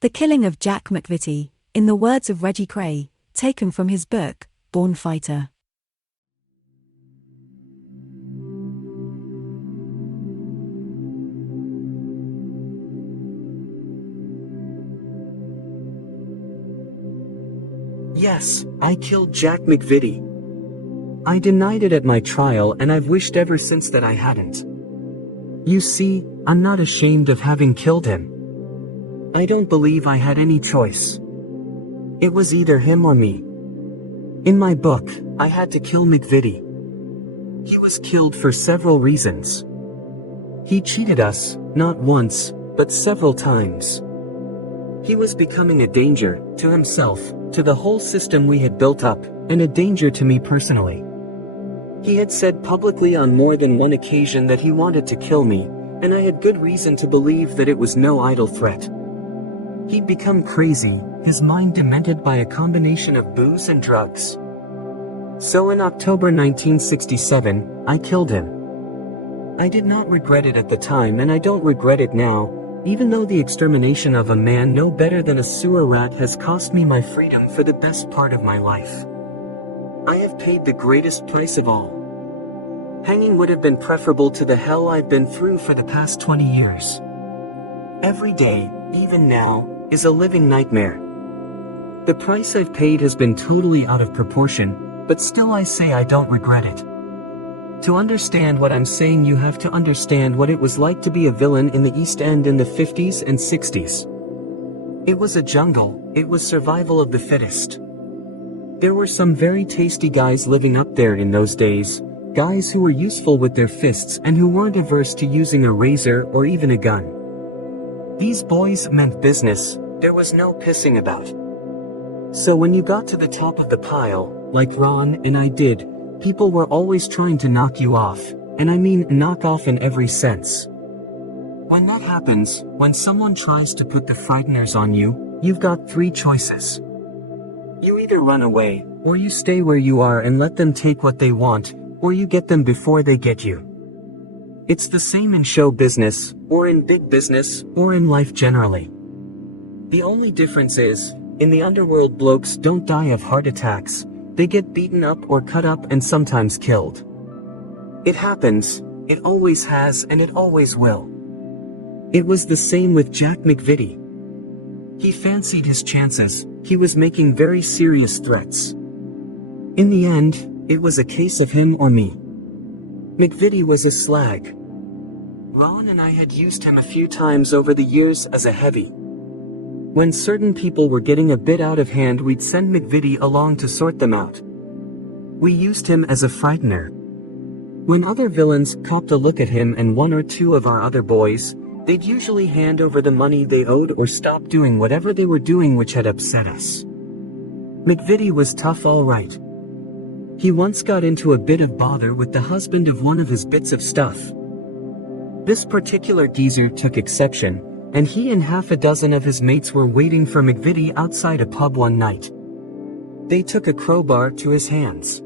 The killing of Jack McVitty, in the words of Reggie Kray, taken from his book, Born Fighter. Yes, I killed Jack McVitty. I denied it at my trial and I've wished ever since that I hadn't. You see, I'm not ashamed of having killed him. I don't believe I had any choice. It was either him or me. In my book, I had to kill McVitty. He was killed for several reasons. He cheated us, not once, but several times. He was becoming a danger, to himself, to the whole system we had built up, and a danger to me personally. He had said publicly on more than one occasion that he wanted to kill me, and I had good reason to believe that it was no idle threat. He'd become crazy, his mind demented by a combination of booze and drugs. So in October 1967, I killed him. I did not regret it at the time and I don't regret it now, even though the extermination of a man no better than a sewer rat has cost me my freedom for the best part of my life. I have paid the greatest price of all. Hanging would have been preferable to the hell I've been through for the past 20 years. Every day, even now, is a living nightmare. The price I've paid has been totally out of proportion, but still I say I don't regret it. To understand what I'm saying, you have to understand what it was like to be a villain in the East End in the 50s and 60s. It was a jungle, it was survival of the fittest. There were some very tasty guys living up there in those days, guys who were useful with their fists and who weren't averse to using a razor or even a gun. These boys meant business, there was no pissing about. So when you got to the top of the pile, like Ron and I did, people were always trying to knock you off, and I mean knock off in every sense. When that happens, when someone tries to put the frighteners on you, you've got three choices. You either run away, or you stay where you are and let them take what they want, or you get them before they get you. It's the same in show business, or in big business, or in life generally. The only difference is, in the underworld blokes don't die of heart attacks, they get beaten up or cut up and sometimes killed. It happens, it always has and it always will. It was the same with Jack McVitty. He fancied his chances, he was making very serious threats. In the end, it was a case of him or me. McVitty was a slag. Ron and I had used him a few times over the years as a heavy. When certain people were getting a bit out of hand, we'd send McVitty along to sort them out. We used him as a frightener. When other villains copped a look at him and one or two of our other boys, they'd usually hand over the money they owed or stop doing whatever they were doing which had upset us. McVitty was tough all right. He once got into a bit of bother with the husband of one of his bits of stuff. This particular geezer took exception, and he and half a dozen of his mates were waiting for McVitty outside a pub one night. They took a crowbar to his hands.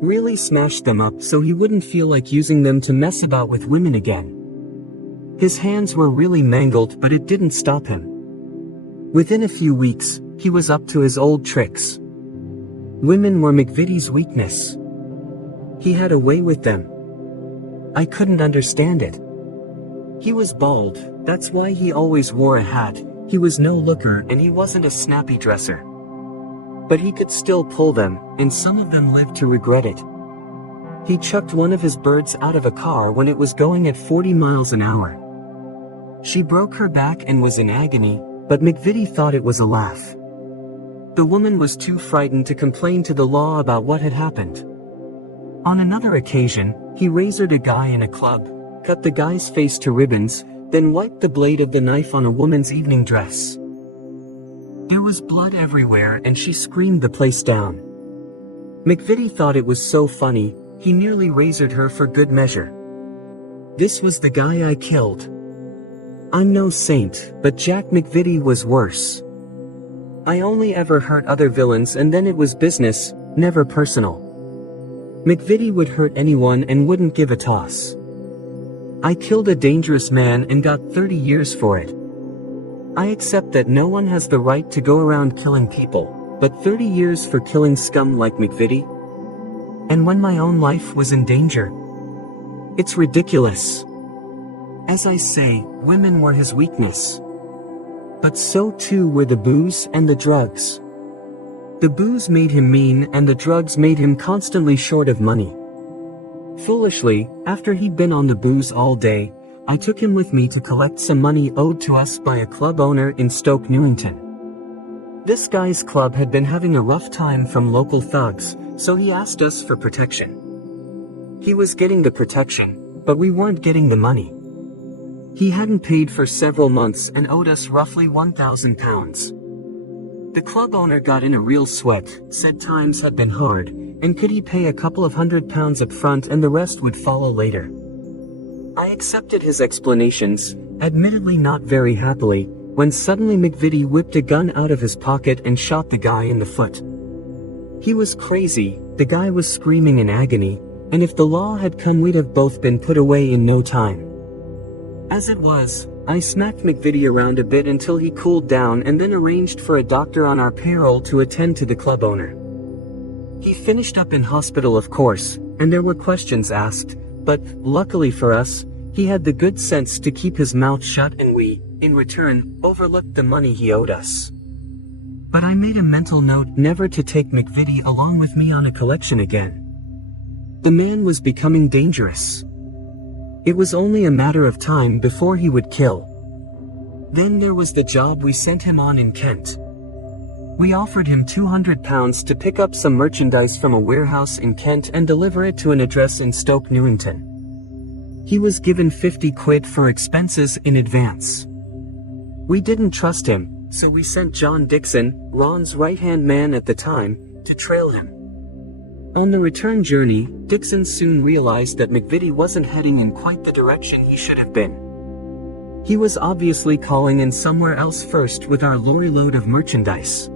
Really smashed them up so he wouldn't feel like using them to mess about with women again. His hands were really mangled, but it didn't stop him. Within a few weeks, he was up to his old tricks. Women were McVitty's weakness. He had a way with them. I couldn't understand it. He was bald, that's why he always wore a hat, he was no looker and he wasn't a snappy dresser. But he could still pull them, and some of them lived to regret it. He chucked one of his birds out of a car when it was going at 40 miles an hour. She broke her back and was in agony, but McVitty thought it was a laugh. The woman was too frightened to complain to the law about what had happened. On another occasion, he razored a guy in a club, cut the guy's face to ribbons, then wiped the blade of the knife on a woman's evening dress. There was blood everywhere and she screamed the place down. McVitty thought it was so funny, he nearly razored her for good measure. This was the guy I killed. I'm no saint, but Jack McVitty was worse. I only ever hurt other villains and then it was business, never personal. McVitty would hurt anyone and wouldn't give a toss. I killed a dangerous man and got 30 years for it. I accept that no one has the right to go around killing people, but 30 years for killing scum like McVitty? And when my own life was in danger? It's ridiculous. As I say, women were his weakness. But so too were the booze and the drugs. The booze made him mean and the drugs made him constantly short of money. Foolishly, after he'd been on the booze all day, I took him with me to collect some money owed to us by a club owner in Stoke Newington. This guy's club had been having a rough time from local thugs, so he asked us for protection. He was getting the protection, but we weren't getting the money. He hadn't paid for several months and owed us roughly £1,000. The club owner got in a real sweat, said times had been hard, and could he pay a couple of £100 up front and the rest would follow later. I accepted his explanations, admittedly not very happily, when suddenly McVitty whipped a gun out of his pocket and shot the guy in the foot. He was crazy, the guy was screaming in agony, and if the law had come we'd have both been put away in no time. As it was, I smacked McVitty around a bit until he cooled down and then arranged for a doctor on our payroll to attend to the club owner. He finished up in hospital of course, and there were questions asked, but, luckily for us, he had the good sense to keep his mouth shut and we, in return, overlooked the money he owed us. But I made a mental note never to take McVitty along with me on a collection again. The man was becoming dangerous. It was only a matter of time before he would kill. Then there was the job we sent him on in Kent. We offered him £200 to pick up some merchandise from a warehouse in Kent and deliver it to an address in Stoke Newington. He was given 50 quid for expenses in advance. We didn't trust him, so we sent John Dixon, Ron's right-hand man at the time, to trail him. On the return journey, Dixon soon realized that McVitty wasn't heading in quite the direction he should have been. He was obviously calling in somewhere else first with our lorry load of merchandise.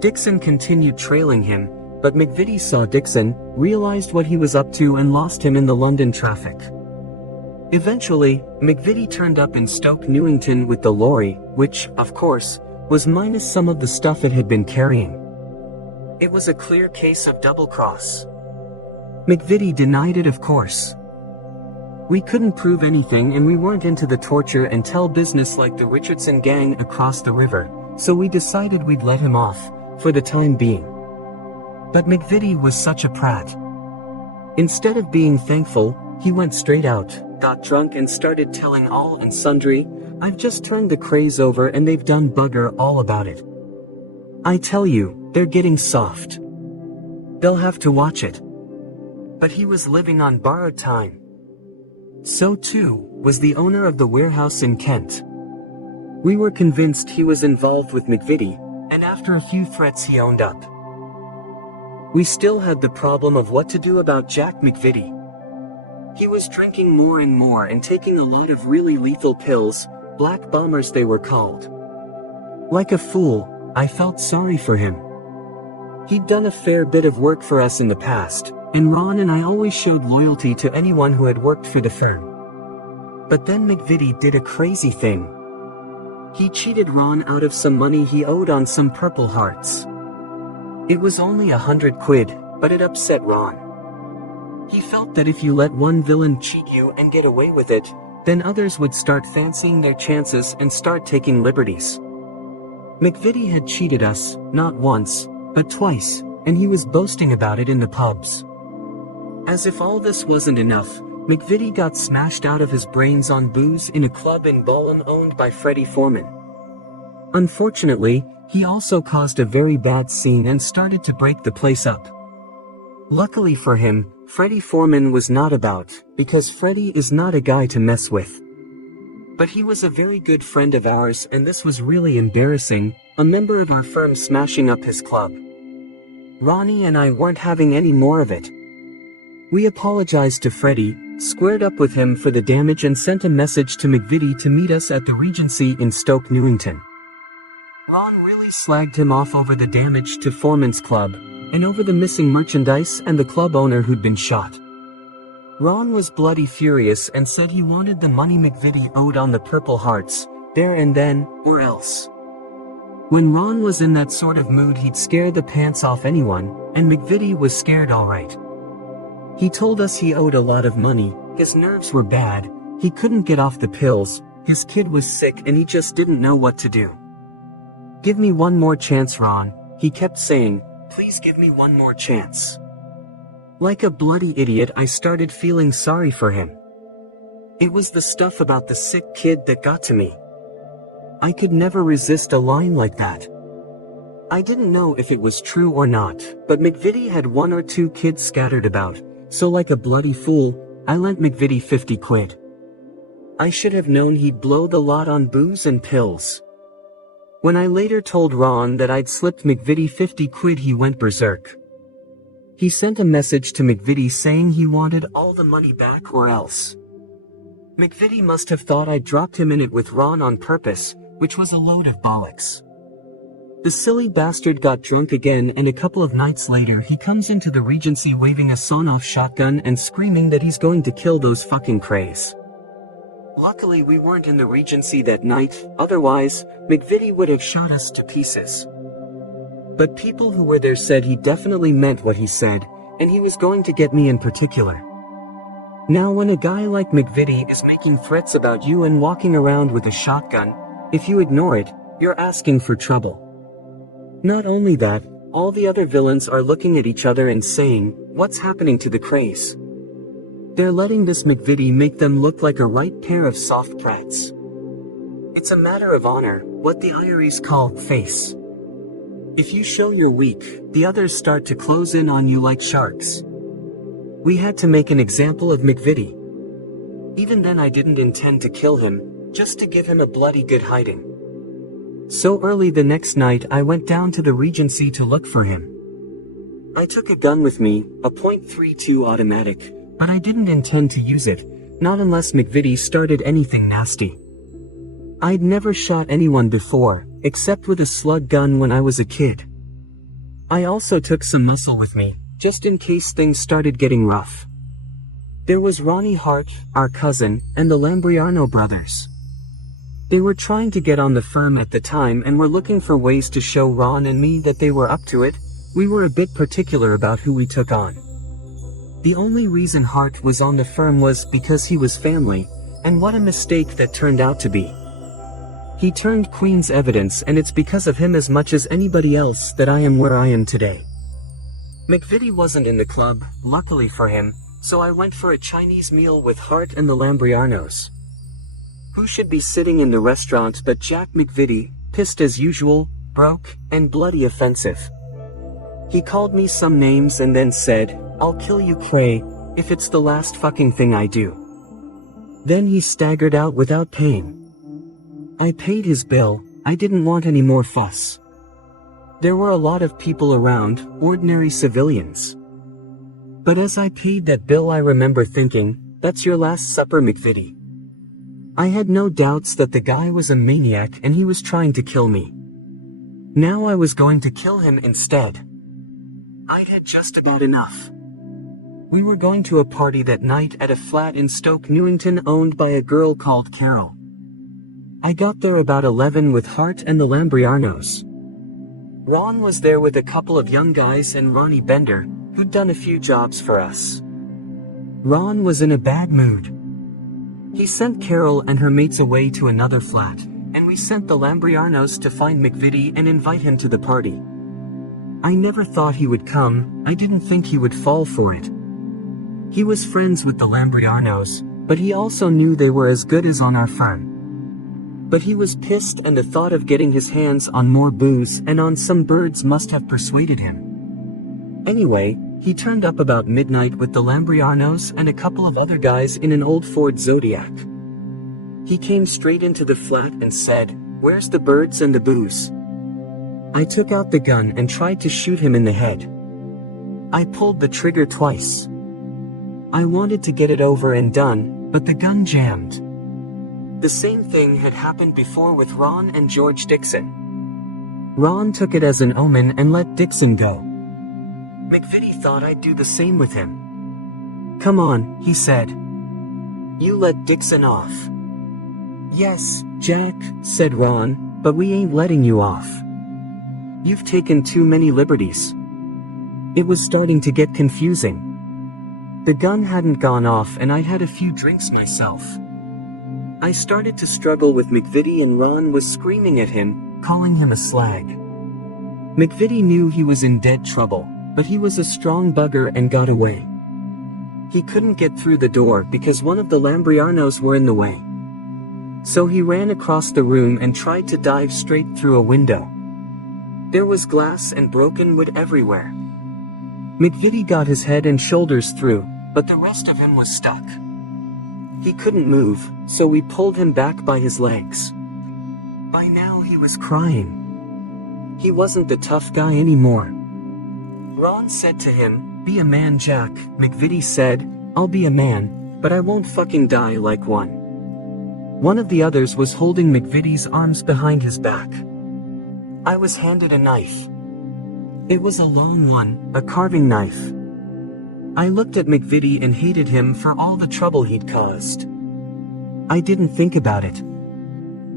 Dixon continued trailing him, but McVitty saw Dixon, realized what he was up to and lost him in the London traffic. Eventually, McVitty turned up in Stoke Newington with the lorry, which, of course, was minus some of the stuff it had been carrying. It was a clear case of double-cross. McVitty denied it of course. We couldn't prove anything and we weren't into the torture and tell business like the Richardson gang across the river, so we decided we'd let him off, for the time being. But McVitty was such a prat. Instead of being thankful, he went straight out, got drunk and started telling all and sundry, "I've just turned the Krays over and they've done bugger all about it. I tell you, they're getting soft. They'll have to watch it." But he was living on borrowed time. So too, was the owner of the warehouse in Kent. We were convinced he was involved with McVitty, and after a few threats he owned up. We still had the problem of what to do about Jack McVitty. He was drinking more and more and taking a lot of really lethal pills, black bombers they were called. Like a fool, I felt sorry for him. He'd done a fair bit of work for us in the past, and Ron and I always showed loyalty to anyone who had worked for the firm. But then McVitty did a crazy thing. He cheated Ron out of some money he owed on some Purple Hearts. It was only 100 quid, but it upset Ron. He felt that if you let one villain cheat you and get away with it, then others would start fancying their chances and start taking liberties. McVitty had cheated us, not once, but twice, and he was boasting about it in the pubs. As if all this wasn't enough, McVitty got smashed out of his brains on booze in a club in Balham owned by Freddie Foreman. Unfortunately, he also caused a very bad scene and started to break the place up. Luckily for him, Freddie Foreman was not about, because Freddie is not a guy to mess with. But he was a very good friend of ours and this was really embarrassing, a member of our firm smashing up his club. Ronnie and I weren't having any more of it. We apologized to Freddie, squared up with him for the damage and sent a message to McVitty to meet us at the Regency in Stoke Newington. Ron really slagged him off over the damage to Foreman's club, and over the missing merchandise and the club owner who'd been shot. Ron was bloody furious and said he wanted the money McVitty owed on the Purple Hearts, there and then, or else. When Ron was in that sort of mood, he'd scare the pants off anyone, and McVitty was scared alright. He told us he owed a lot of money, his nerves were bad, he couldn't get off the pills, his kid was sick and he just didn't know what to do. "Give me one more chance, Ron," he kept saying, "please give me one more chance." Like a bloody idiot, I started feeling sorry for him. It was the stuff about the sick kid that got to me. I could never resist a line like that. I didn't know if it was true or not, but McVitty had 1 or 2 kids scattered about, so like a bloody fool, I lent McVitty 50 quid. I should have known he'd blow the lot on booze and pills. When I later told Ron that I'd slipped McVitty 50 quid, he went berserk. He sent a message to McVitty saying he wanted all the money back or else. McVitty must have thought I dropped him in it with Ron on purpose, which was a load of bollocks. The silly bastard got drunk again, and a couple of nights later he comes into the Regency waving a sawn-off shotgun and screaming that he's going to kill those fucking Krays. Luckily we weren't in the Regency that night, otherwise, McVitty would have shot us to pieces. But people who were there said he definitely meant what he said, and he was going to get me in particular. Now when a guy like McVitty is making threats about you and walking around with a shotgun, if you ignore it, you're asking for trouble. Not only that, all the other villains are looking at each other and saying, "What's happening to the Krays?" They're letting this McVitty make them look like a right pair of soft brats. It's a matter of honor, what the Irish call face. If you show you're weak, the others start to close in on you like sharks. We had to make an example of McVitty. Even then I didn't intend to kill him, just to give him a bloody good hiding. So early the next night I went down to the Regency to look for him. I took a gun with me, a .32 automatic, but I didn't intend to use it, not unless McVitty started anything nasty. I'd never shot anyone before, except with a slug gun when I was a kid. I also took some muscle with me, just in case things started getting rough. There was Ronnie Hart, our cousin, and the Lambriano brothers. They were trying to get on the firm at the time and were looking for ways to show Ron and me that they were up to it. We were a bit particular about who we took on. The only reason Hart was on the firm was because he was family, and what a mistake that turned out to be. He turned Queen's evidence, and it's because of him as much as anybody else that I am where I am today. McVitty wasn't in the club, luckily for him, so I went for a Chinese meal with Hart and the Lambrianos. Who should be sitting in the restaurant but Jack McVitty, pissed as usual, broke, and bloody offensive. He called me some names and then said, "I'll kill you, Kray, if it's the last fucking thing I do." Then he staggered out without paying. I paid his bill, I didn't want any more fuss. There were a lot of people around, ordinary civilians. But as I paid that bill I remember thinking, "That's your last supper, McVitty." I had no doubts that the guy was a maniac and he was trying to kill me. Now I was going to kill him instead. I'd had just about enough. We were going to a party that night at a flat in Stoke Newington owned by a girl called Carol. I got there about 11 with Hart and the Lambrianos. Ron was there with a couple of young guys and Ronnie Bender, who'd done a few jobs for us. Ron was in a bad mood. He sent Carol and her mates away to another flat, and we sent the Lambrianos to find McVitty and invite him to the party. I never thought he would come, I didn't think he would fall for it. He was friends with the Lambrianos, but he also knew they were as good as on our firm. But he was pissed, and the thought of getting his hands on more booze and on some birds must have persuaded him. Anyway, he turned up about midnight with the Lambrianos and a couple of other guys in an old Ford Zodiac. He came straight into the flat and said, "Where's the birds and the booze?" I took out the gun and tried to shoot him in the head. I pulled the trigger twice. I wanted to get it over and done, but the gun jammed. The same thing had happened before with Ron and George Dixon. Ron took it as an omen and let Dixon go. McVitty thought I'd do the same with him. "Come on," he said. "You let Dixon off. Yes, Jack, said Ron, but we ain't letting you off. You've taken too many liberties. It was starting to get confusing. The gun hadn't gone off and I had a few drinks myself. I started to struggle with McVitty and Ron was screaming at him, calling him a slag. McVitty knew he was in dead trouble, but he was a strong bugger and got away. He couldn't get through the door because one of the Lambrianos were in the way. So he ran across the room and tried to dive straight through a window. There was glass and broken wood everywhere. McVitty got his head and shoulders through, but the rest of him was stuck. He couldn't move, so we pulled him back by his legs. By now he was crying. He wasn't the tough guy anymore. Ron said to him, "Be a man, Jack." McVitty said, "I'll be a man, but I won't fucking die like one." One of the others was holding McVitty's arms behind his back. I was handed a knife. It was a long one, a carving knife. I looked at McVitty and hated him for all the trouble he'd caused. I didn't think about it.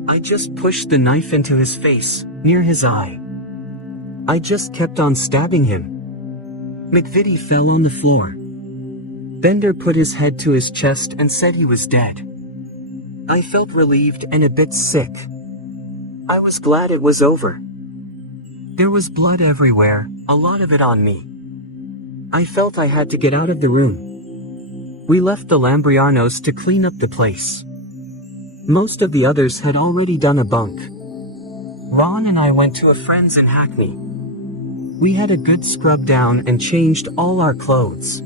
I just pushed the knife into his face, near his eye. I just kept on stabbing him. McVitty fell on the floor. Bender put his head to his chest and said he was dead. I felt relieved and a bit sick. I was glad it was over. There was blood everywhere, a lot of it on me. I felt I had to get out of the room. We left the Lambrianos to clean up the place. Most of the others had already done a bunk. Ron and I went to a friend's in Hackney. We had a good scrub down and changed all our clothes.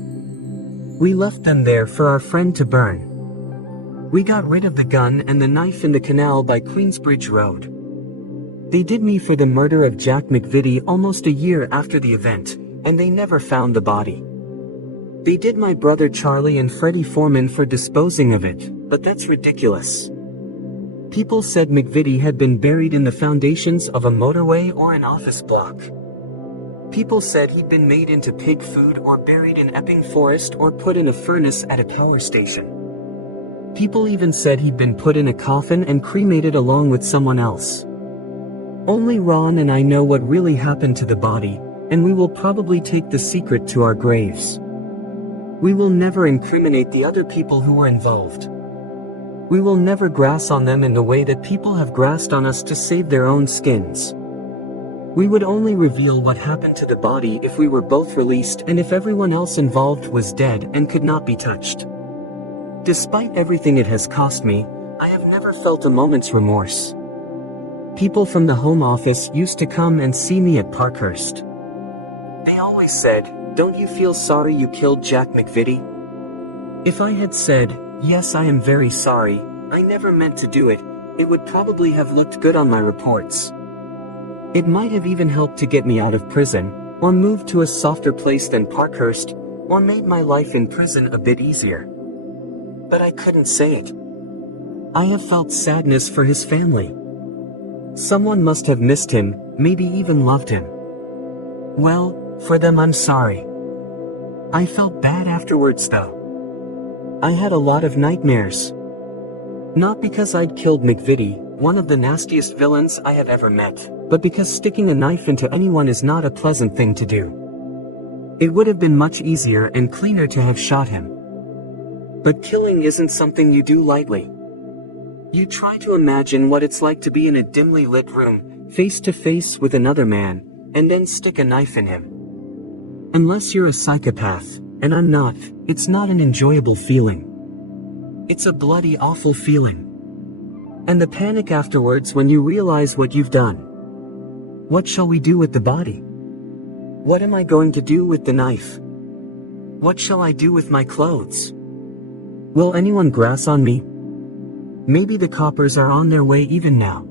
We left them there for our friend to burn. We got rid of the gun and the knife in the canal by Queensbridge Road. They did me for the murder of Jack McVitty almost a year after the event, and they never found the body. They did my brother Charlie and Freddie Foreman for disposing of it, but that's ridiculous. People said McVitty had been buried in the foundations of a motorway or an office block. People said he'd been made into pig food or buried in Epping Forest or put in a furnace at a power station. People even said he'd been put in a coffin and cremated along with someone else. Only Ron and I know what really happened to the body, and we will probably take the secret to our graves. We will never incriminate the other people who were involved. We will never grass on them in the way that people have grassed on us to save their own skins. We would only reveal what happened to the body if we were both released and if everyone else involved was dead and could not be touched. Despite everything it has cost me, I have never felt a moment's remorse. People from the Home Office used to come and see me at Parkhurst. They always said, "Don't you feel sorry you killed Jack McVitty?" If I had said, "Yes, I am very sorry, I never meant to do it," it would probably have looked good on my reports. It might have even helped to get me out of prison, or moved to a softer place than Parkhurst, or made my life in prison a bit easier. But I couldn't say it. I have felt sadness for his family. Someone must have missed him, maybe even loved him. Well, for them I'm sorry. I felt bad afterwards though. I had a lot of nightmares. Not because I'd killed McVitty, one of the nastiest villains I have ever met, but because sticking a knife into anyone is not a pleasant thing to do. It would have been much easier and cleaner to have shot him. But killing isn't something you do lightly. You try to imagine what it's like to be in a dimly lit room, face to face with another man, and then stick a knife in him. Unless you're a psychopath, and I'm not, it's not an enjoyable feeling. It's a bloody awful feeling. And the panic afterwards when you realize what you've done. What shall we do with the body? What am I going to do with the knife? What shall I do with my clothes? Will anyone grass on me? Maybe the coppers are on their way even now.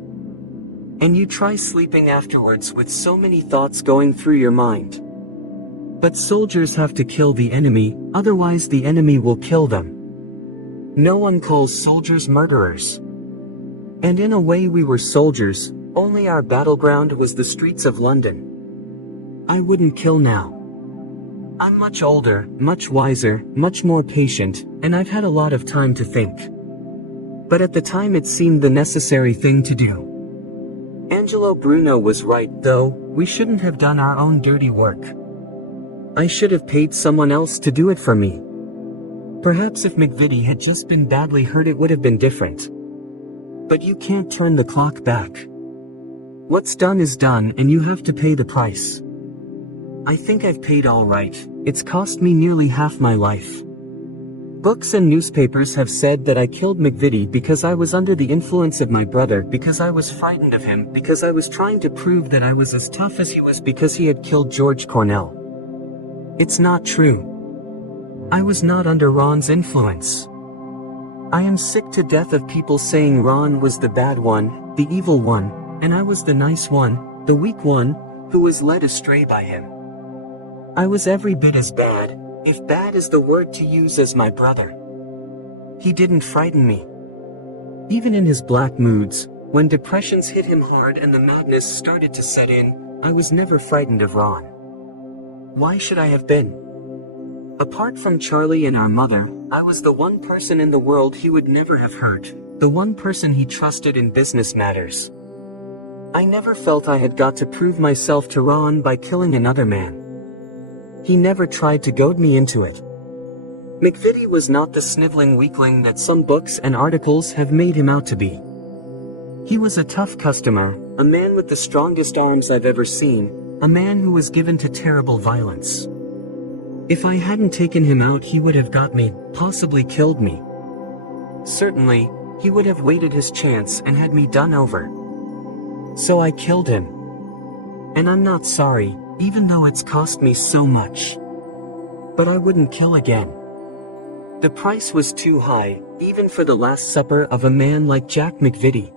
And you try sleeping afterwards with so many thoughts going through your mind. But soldiers have to kill the enemy, otherwise the enemy will kill them. No one calls soldiers murderers. And in a way we were soldiers, only our battleground was the streets of London. I wouldn't kill now. I'm much older, much wiser, much more patient, and I've had a lot of time to think. But at the time it seemed the necessary thing to do. Angelo Bruno was right, though. We shouldn't have done our own dirty work. I should have paid someone else to do it for me. Perhaps if McVitty had just been badly hurt it would have been different. But you can't turn the clock back. What's done is done and you have to pay the price. I think I've paid all right. It's cost me nearly half my life. Books and newspapers have said that I killed McVitty because I was under the influence of my brother, because I was frightened of him, because I was trying to prove that I was as tough as he was, because he had killed George Cornell. It's not true. I was not under Ron's influence. I am sick to death of people saying Ron was the bad one, the evil one, and I was the nice one, the weak one, who was led astray by him. I was every bit as bad, if bad is the word to use, as my brother. He didn't frighten me. Even in his black moods, when depressions hit him hard and the madness started to set in, I was never frightened of Ron. Why should I have been? Apart from Charlie and our mother, I was the one person in the world he would never have hurt, the one person he trusted in business matters. I never felt I had got to prove myself to Ron by killing another man. He never tried to goad me into it. McVitty was not the sniveling weakling that some books and articles have made him out to be. He was a tough customer, a man with the strongest arms I've ever seen, a man who was given to terrible violence. If I hadn't taken him out he would have got me, possibly killed me. Certainly, he would have waited his chance and had me done over. So I killed him. And I'm not sorry, even though it's cost me so much. But I wouldn't kill again. The price was too high, even for the Last Supper of a man like Jack McVitty.